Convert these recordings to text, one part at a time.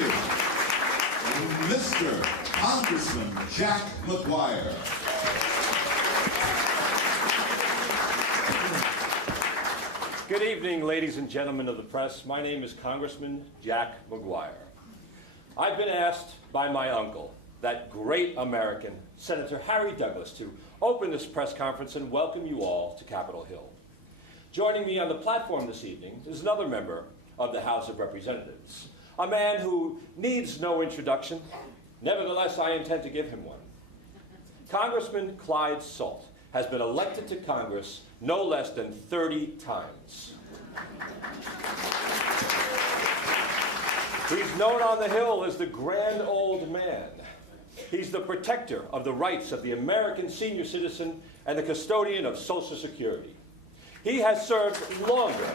is Mr. Congressman Jack McGuire. Good evening, ladies and gentlemen of the press. My name is Congressman Jack McGuire. I've been asked by my uncle, that great American, Senator Harry Douglas, to open this press conference and welcome you all to Capitol Hill. Joining me on the platform this evening is another member of the House of Representatives, a man who needs no introduction. Nevertheless, I intend to give him one. Congressman Clyde Salt has been elected to Congress no less than 30 times. He's known on the Hill as the grand old man. He's the protector of the rights of the American senior citizen and the custodian of Social Security. He has served longer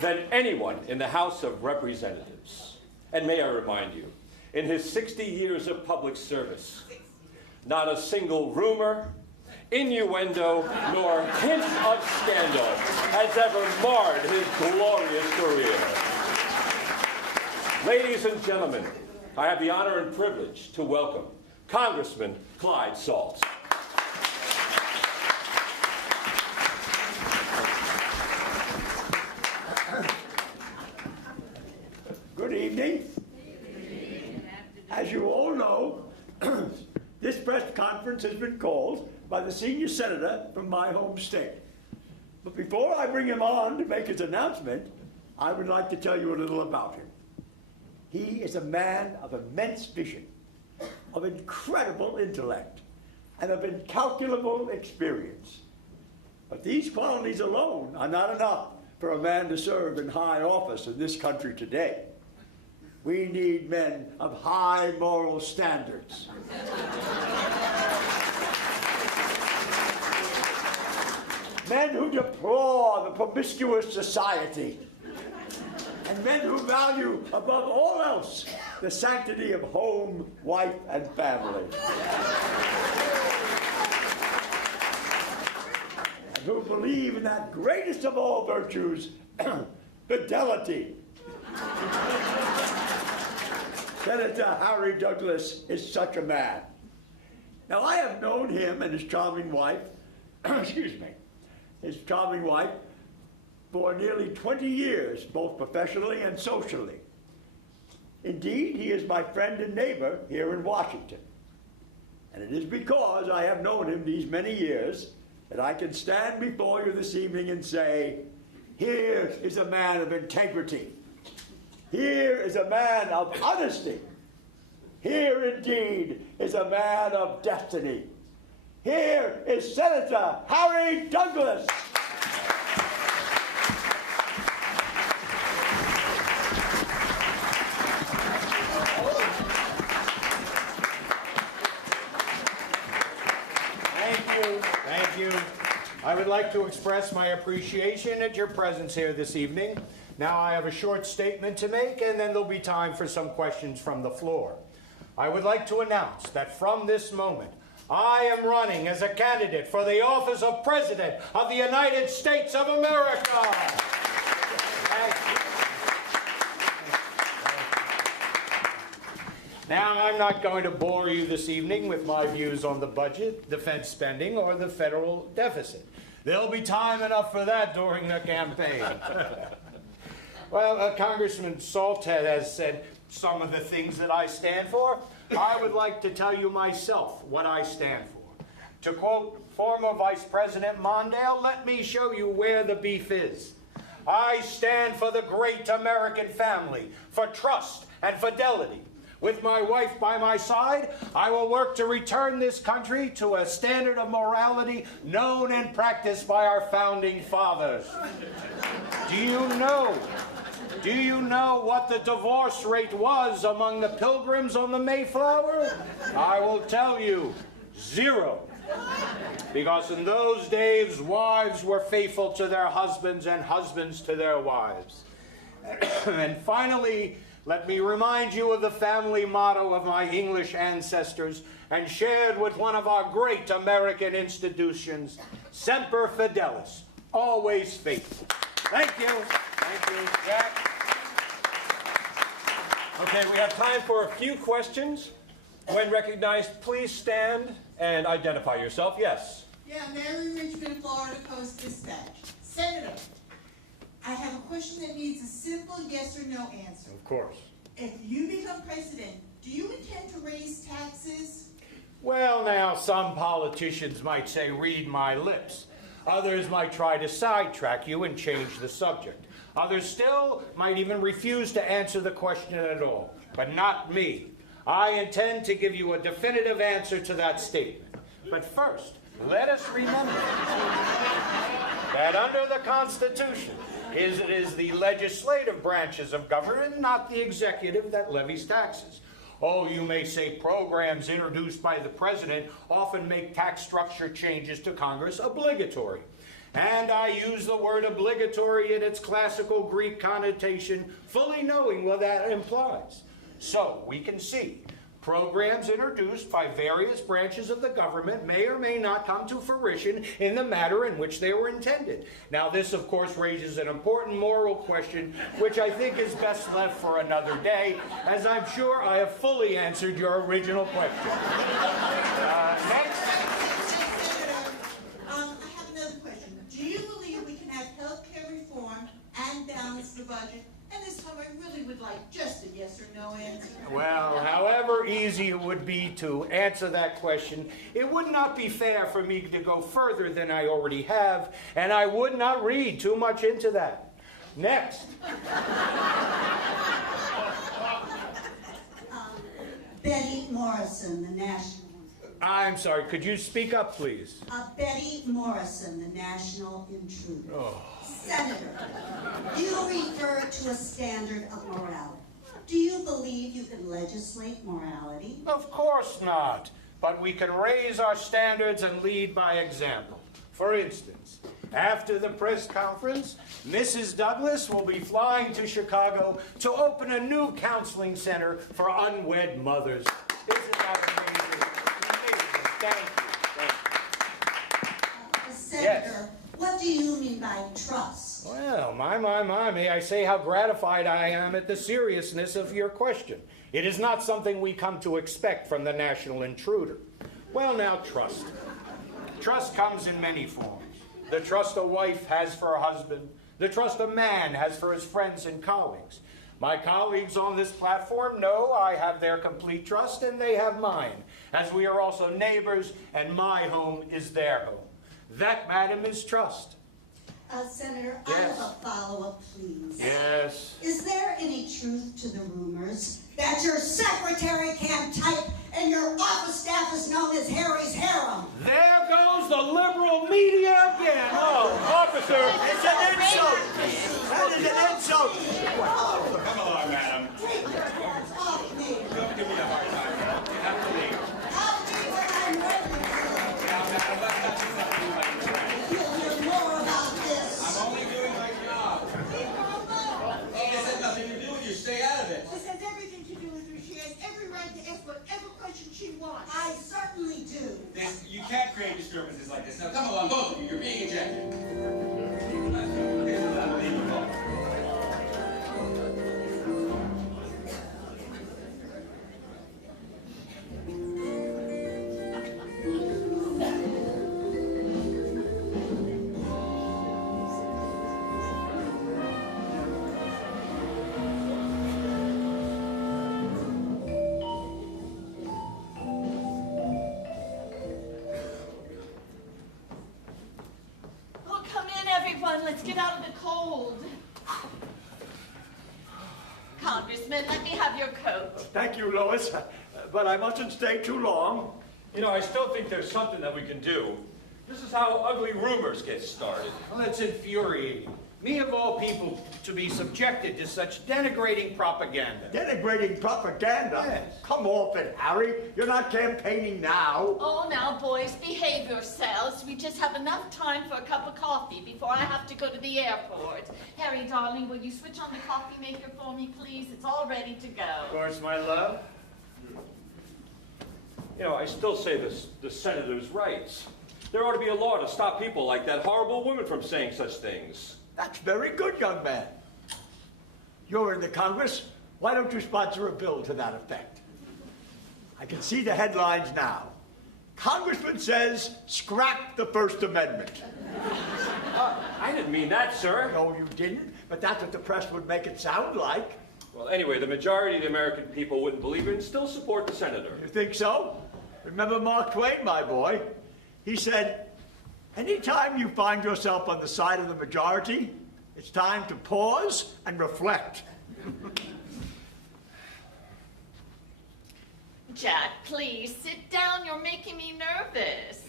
than anyone in the House of Representatives. And may I remind you, in his 60 years of public service, not a single rumor, innuendo, nor hint of scandal has ever marred his glorious career. Ladies and gentlemen, I have the honor and privilege to welcome Congressman Clyde Salt. Good evening. As you all know, this press conference has been called by the senior senator from my home state. But before I bring him on to make his announcement, I would like to tell you a little about him. He is a man of immense vision, of incredible intellect, and of incalculable experience. But these qualities alone are not enough for a man to serve in high office in this country today. We need men of high moral standards. Men who deplore the promiscuous society, and men who value, above all else, the sanctity of home, wife, and family. And who believe in that greatest of all virtues, fidelity. Senator Harry Douglas is such a man. Now, I have known him and his charming wife, his charming wife, for nearly 20 years, both professionally and socially. Indeed, he is my friend and neighbor here in Washington. And it is because I have known him these many years that I can stand before you this evening and say, here is a man of integrity. Here is a man of honesty. Here, indeed, is a man of destiny. Here is Senator Harry Douglas. Thank you. I would like to express my appreciation at your presence here this evening. Now I have a short statement to make, and then there'll be time for some questions from the floor. I would like to announce that from this moment, I am running as a candidate for the office of President of the United States of America. Thank you. Now, I'm not going to bore you this evening with my views on the budget, defense spending, or the federal deficit. There'll be time enough for that during the campaign. Well, Congressman Salt has said some of the things that I stand for. I would like to tell you myself what I stand for. To quote former Vice President Mondale, let me show you where the beef is. I stand for the great American family, for trust and fidelity. With my wife by my side, I will work to return this country to a standard of morality known and practiced by our founding fathers. Do you know what the divorce rate was among the Pilgrims on the Mayflower? I will tell you, 0. Because in those days, wives were faithful to their husbands and husbands to their wives. And finally, let me remind you of the family motto of my English ancestors and shared with one of our great American institutions, Semper Fidelis, always faithful. Thank you. Thank you, Jack. Okay, we have time for a few questions. When recognized, please stand and identify yourself. Yes. Yeah, Mary Richmond, Florida Post-Dispatch. Senator, I have a question that needs a simple yes or no answer. Of course. If you become president, do you intend to raise taxes? Well, now, some politicians might say, read my lips. Others might try to sidetrack you and change the subject. Others still might even refuse to answer the question at all. But not me. I intend to give you a definitive answer to that statement. But first, let us remember that under the Constitution, it is the legislative branches of government, not the executive, that levies taxes. Oh, you may say programs introduced by the president often make tax structure changes to Congress obligatory. And I use the word obligatory in its classical Greek connotation, fully knowing what that implies. So we can see programs introduced by various branches of the government may or may not come to fruition in the manner in which they were intended. Now, this, of course, raises an important moral question, which I think is best left for another day, as I'm sure I have fully answered your original question. Next. Senator, I have another question. Do you believe we can have health care reform and balance the budget? And this time I really would like just a yes or no answer. Well, however easy it would be to answer that question, it would not be fair for me to go further than I already have, and I would not read too much into that. Next. Betty Morrison, the National. I'm sorry, could you speak up, please? Betty Morrison, the National Intruder. Oh. Senator, you refer to a standard of morality. Do you believe you can legislate morality? Of course not. But we can raise our standards and lead by example. For instance, after the press conference, Mrs. Douglas will be flying to Chicago to open a new counseling center for unwed mothers. Isn't that amazing? Amazing. Thank you. Senator, Yes. what do you mean by trust? Well, my, may I say how gratified I am at the seriousness of your question. It is not something we come to expect from the national intruder. Well, now, trust. Trust comes in many forms. The trust a wife has for her husband, the trust a man has for his friends and colleagues. My colleagues on this platform know I have their complete trust, and they have mine, as we are also neighbors, and my home is their home. That, madam, is trust. Senator, Yes. I have a follow-up, please. Yes. Is there any truth to the rumors that your secretary can't type and your office staff is known as Harry's harem? There goes the liberal media again. Oh, officer, It's an insult. That is an insult. Come along, madam. Take your hands off me. Don't give me a hard time. You have to leave. I'll be when I'm ready. Now, madam, let's not do something like that. You'll hear more about this. I'm only doing my job. This has nothing to do with you. Stay out of it. This has everything to do with her. She has every right to ask whatever question she wants. I certainly do. You can't create disturbances like this. Now, come along, both of you. You're being ejected. This is unbelievable. Oh, come in, everyone. Let's get out of the cold. Congressman, let me have your coat. Thank you, Lois, but I mustn't stay too long. You know, I still think there's something that we can do. This is how ugly rumors get started. well, that's infuriating. Me of all people to be subjected to such denigrating propaganda. Denigrating propaganda? Yes. Come off it, Harry. You're not campaigning now. Oh, now, boys, behave yourselves. We just have enough time for a cup of coffee before I have to go to the airport. Harry, darling, will you switch on the coffee maker for me, please? It's all ready to Of go. course, my love. You know, I still say this, the senator's rights. There ought to be a law to stop people like that horrible woman from saying such things. That's very good, young man. You're in the Congress. Why don't you sponsor a bill to that effect? I can see the headlines now. Congressman says, scrap the First Amendment. I didn't mean that, sir. No, you didn't, but that's what the press would make it sound like. Well, anyway, the majority of the American people wouldn't believe it and still support the senator. You think so? Remember Mark Twain, my boy? He said, anytime you find yourself on the side of the majority, it's time to pause and reflect. Jack, please, sit down. You're making me nervous.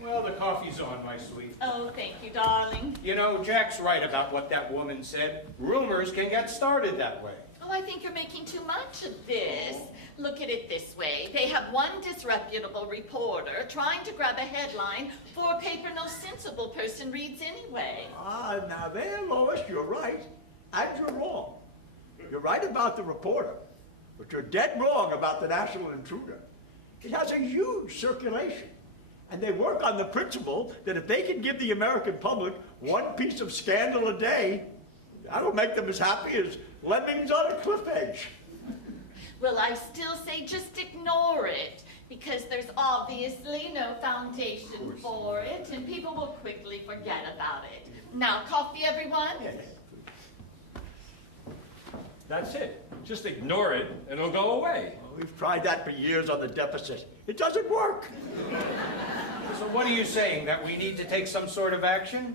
Well, the coffee's on, my sweet. Oh, thank you, darling. You know, Jack's right about what that woman said. Rumors can get started that way. Oh, I think you're making too much of this. Look at it this way. They have one disreputable reporter trying to grab a headline for a paper no sensible person reads anyway. Ah, now there, Lois, you're right. And you're wrong. You're right about the reporter, but you're dead wrong about the national intruder. It has a huge circulation. And they work on the principle that if they can give the American public one piece of scandal a day, that'll make them as happy as lemmings on a cliff edge. Well, I still say just ignore it, because there's obviously no foundation for it, and people will quickly forget about it. Now, coffee, everyone? Yeah. That's it. Just ignore it and it'll go away. Well, we've tried that for years on the deficit. It doesn't work. So what are you saying, that we need to take some sort of action?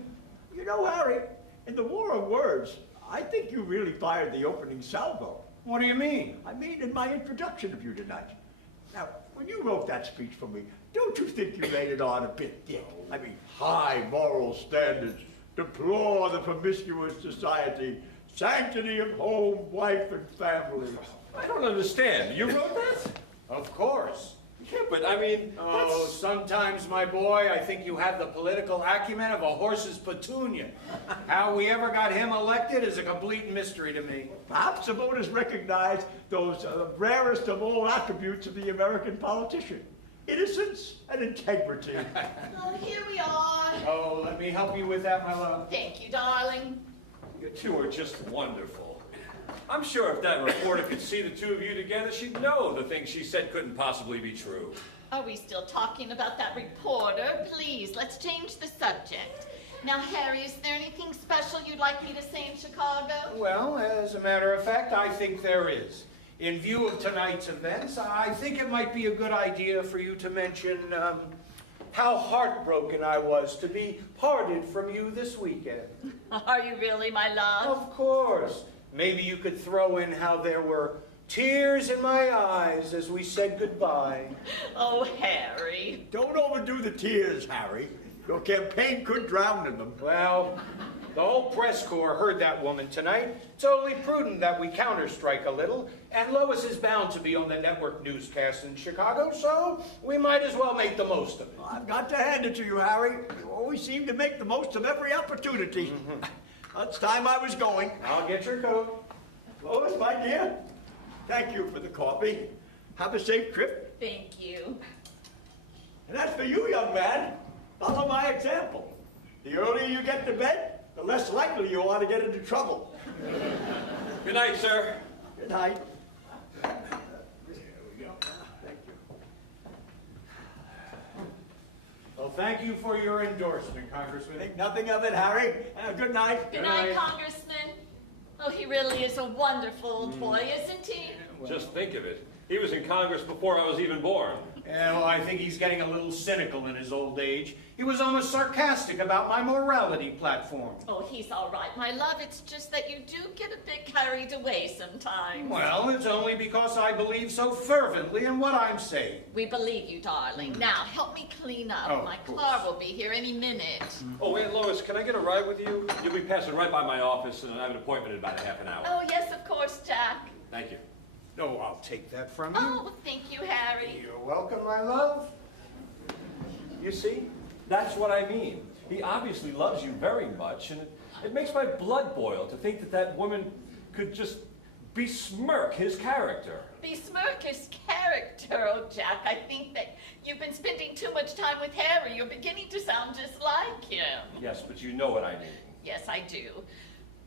You know, Harry, in the war of words, I think you really fired the opening salvo. What do you mean? I mean, in my introduction of you tonight. Now, when you wrote that speech for me, don't you think you laid it on a bit thick? I mean, high moral standards, deplore the promiscuous society, sanctity of home, wife, and family. I don't understand. You wrote that? Of course. Yeah, but I mean, Oh, sometimes, my boy, I think you have the political acumen of a horse's petunia. How we ever got him elected is a complete mystery to me. Perhaps the voters recognize those rarest of all attributes of the American politician. Innocence and integrity. Oh, here we are. Oh, let me help you with that, my love. Thank you, darling. you two are just wonderful. I'm sure if that reporter could see the two of you together, she'd know the things she said couldn't possibly be true. Are we still talking about that reporter? Please, let's change the subject. Now, Harry, is there anything special you'd like me to say in Chicago? Well, as a matter of fact, I think there is. In view of tonight's events, I think it might be a good idea for you to mention how heartbroken I was to be parted from you this weekend. Are you really, my love? Of course. Maybe you could throw in how there were tears in my eyes as we said goodbye. Oh, Harry. Don't overdo the tears, Harry. Your campaign could drown in them. Well, the whole press corps heard that woman tonight. It's only prudent that we counter-strike a little, and Lois is bound to be on the network newscast in Chicago, so we might as well make the most of it. I've got to hand it to you, Harry. You always seem to make the most of every opportunity. It's time I was going. I'll get your coat. Lois, my dear, thank you for the coffee. Have a safe trip. Thank you. And as for you, young man, follow my example. The earlier you get to bed, the less likely you are to get into trouble. Good night, sir. Good night. There we go. Thank you. Well, thank you for your endorsement, Congressman. Think nothing of it, Harry. Good night. Good night, Congressman. Oh, he really is a wonderful old boy, isn't he? Just think of it. He was in Congress before I was even born. Yeah, well, I think he's getting a little cynical in his old age. He was almost sarcastic about my morality platform. Oh, he's all right, my love. It's just that you do get a bit carried away sometimes. Well, it's only because I believe so fervently in what I'm saying. We believe you, darling. Now, help me clean up. Oh, My of course. car will be here any minute. Oh, Aunt Lois, can I get a ride with you? You'll be passing right by my office, and I have an appointment in about a half an hour. Oh, yes, of course, Jack. Thank you. No, I'll take that from you. Oh, thank you, Harry. You're welcome, my love. You see? That's what I mean. He obviously loves you very much, and it makes my blood boil to think that that woman could just besmirk his character. Besmirk his character. Oh, Jack, I think that you've been spending too much time with Harry. You're beginning to sound just like him. Yes, but you know what I mean. Yes, I do.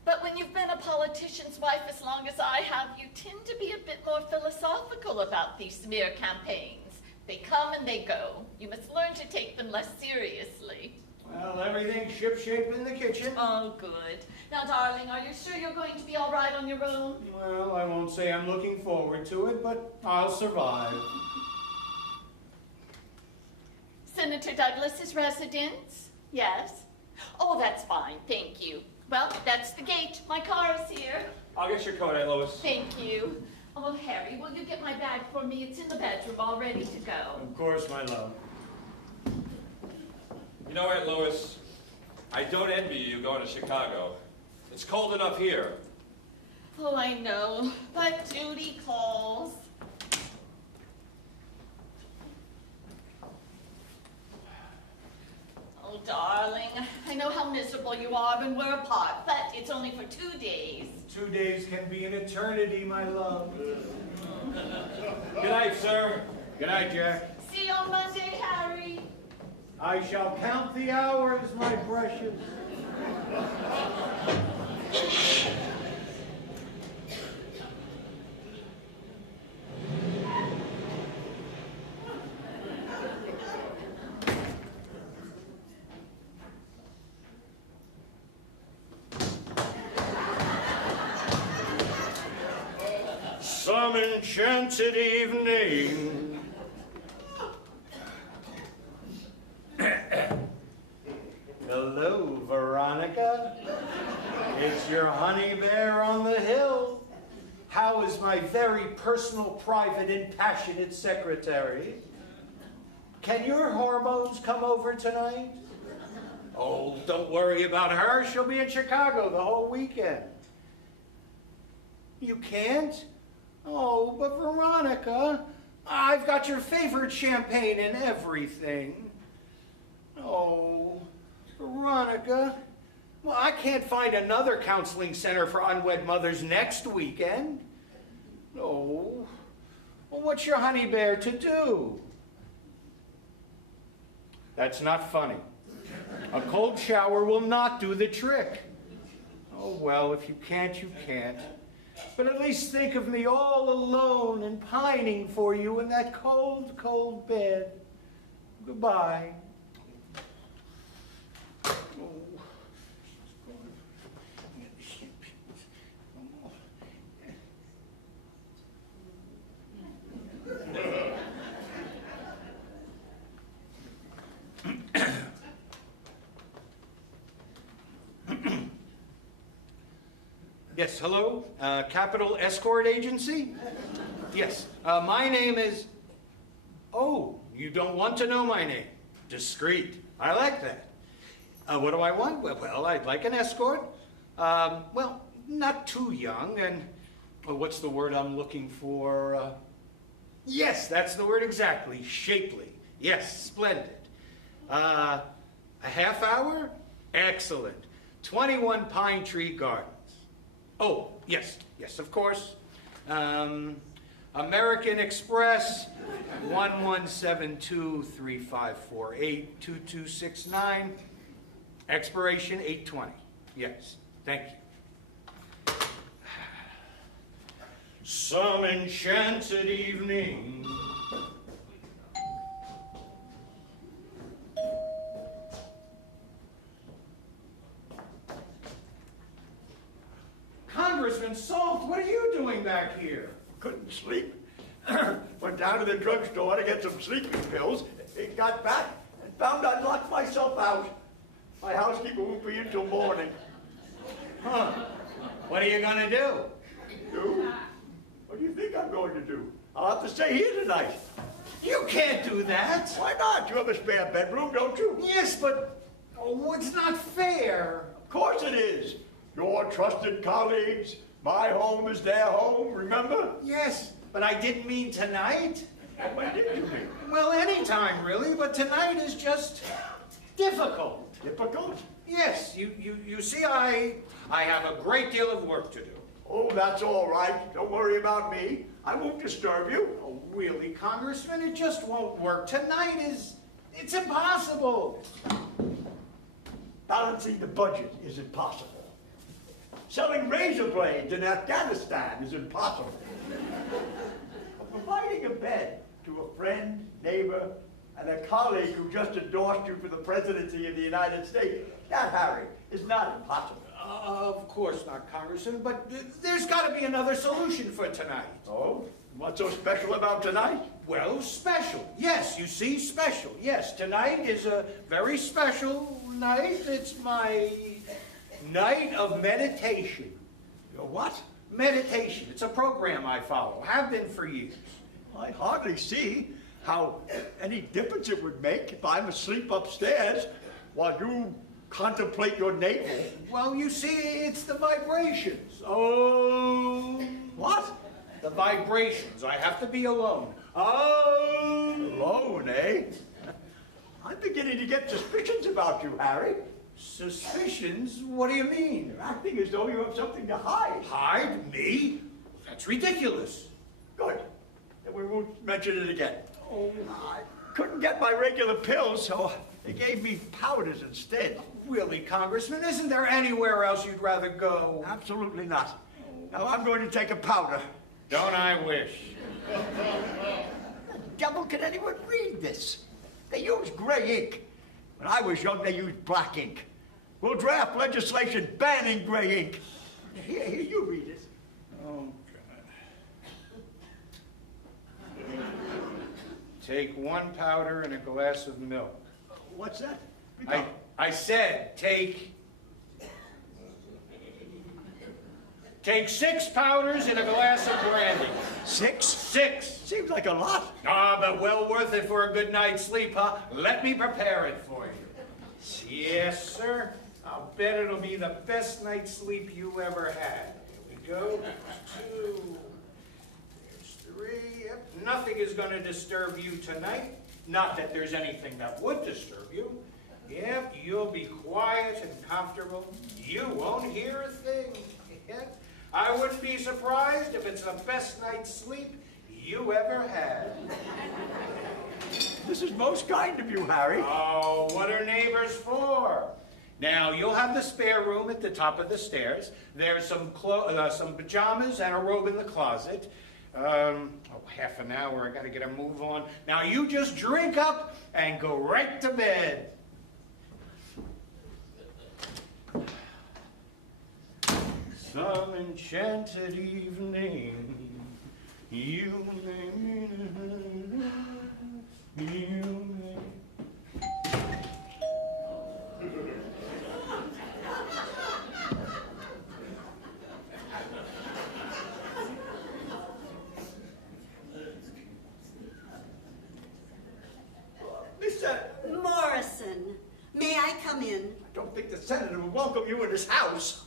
But when you've been a politician's wife as long as I have, you tend to be a bit more philosophical about these smear campaigns. They come and they go. You must learn to take them less seriously. Well, everything's shipshape in the kitchen. Oh, good. Now, darling, are you sure you're going to be all right on your own? Well, I won't say I'm looking forward to it, but I'll survive. Senator Douglas's residence? Yes. Oh, that's fine, thank you. Well, that's the gate. My car is here. I'll get your coat, Aunt Lois. Thank you. Oh, Harry, will you get my bag for me? It's in the bedroom, all ready to go. Of course, my love. You know, Aunt Lois, I don't envy you going to Chicago. It's cold enough here. Oh, I know, but duty calls. Oh, darling, I know how miserable you are when we're apart, but it's only for 2 days. 2 days can be an eternity, my love. Good night, sir. Good night, Jack. See you on Monday, Harry. I shall count the hours, my precious. Some enchanted evening. Hello, Veronica. It's your honey bear on the hill. How is my very personal, private, and passionate secretary? Can your hormones come over tonight? Oh, don't worry about her. She'll be in Chicago the whole weekend. You can't? Oh, but Veronica, I've got your favorite champagne and everything. Oh, Veronica. Well, I can't find another counseling center for unwed mothers next weekend. Oh, well, what's your honey bear to do? That's not funny. A cold shower will not do the trick. Oh, well, if you can't, you can't. But at least think of me all alone and pining for you in that cold, cold bed. Goodbye. Yes, hello? Capital Escort Agency? Yes, my name is... Oh, you don't want to know my name. Discreet. I like that. What do I want? Well, I'd like an escort. Well, not too young, and what's the word I'm looking for? Yes, that's the word exactly. Shapely. Yes, splendid. A half hour? Excellent. 21 Pine Tree Gardens. Oh, yes, yes, of course. American Express, 1172-3548-2269. Expiration 8/20. Yes, thank you. Some enchanted evening. Congressman Salt, what are you doing back here? Couldn't sleep. Went down to the drugstore to get some sleeping pills. Got back and found I'd locked myself out. My housekeeper won't be in till morning. Huh. What are you gonna do? Do? What do you think I'm going to do? I'll have to stay here tonight. You can't do that. Why not? You have a spare bedroom, don't you? Yes, but it's not fair. Of course it is. Your trusted colleagues, my home is their home, remember? Yes, but I didn't mean tonight. When did you mean? Well, anytime really, but tonight is just difficult. Difficult? Yes, you see, I have a great deal of work to do. Oh, that's all right. Don't worry about me. I won't disturb you. Oh, really, Congressman? It just won't work. Tonight it's impossible. Balancing the budget is impossible. Selling razor blades in Afghanistan is impossible. But providing a bed to a friend, neighbor, and a colleague who just endorsed you for the presidency of the United States, that, Harry, is not impossible. Of course not, Congressman, but there's got to be another solution for tonight. Oh? What's so special about tonight? Well, special. Yes, you see, special. Yes, tonight is a very special night. It's my night of meditation. Your what? Meditation. It's a program I follow. Have been for years. I hardly see how any difference it would make if I'm asleep upstairs while you contemplate your navel. Well, you see, it's the vibrations. Oh. What? The vibrations. I have to be alone. Oh. Alone, eh? I'm beginning to get suspicions about you, Harry. Suspicions? What do you mean? You're acting as though you have something to hide. Hide? Me? That's ridiculous. Good. Then we won't mention it again. Oh, I couldn't get my regular pills, so they gave me powders instead. Really, Congressman, isn't there anywhere else you'd rather go? Absolutely not. Now I'm going to take a powder. Don't I wish? The devil can anyone read this? They use gray ink. When I was young, they used black ink. We'll draft legislation banning gray ink. Here, you read it. Oh, God. Take 1 powder and a glass of milk. What's that? I said take 6 powders and a glass of brandy. 6? 6. Seems like a lot. Ah, but well worth it for a good night's sleep, huh? Let me prepare it for you. Yes, sir. I'll bet it'll be the best night's sleep you ever had. Here we go. 2. There's 3. Yep. Nothing is going to disturb you tonight. Not that there's anything that would disturb you. Yep, you'll be quiet and comfortable. You won't hear a thing. Yep. I wouldn't be surprised if it's the best night's sleep you ever had. This is most kind of you, Harry. Oh, what are neighbors for? Now, you'll have the spare room at the top of the stairs. There's some pajamas and a robe in the closet. Half an hour, I gotta get a move on. Now, you just drink up and go right to bed. Some enchanted evening, you may, you may. Morrison, may I come in? I don't think the senator would welcome you in his house.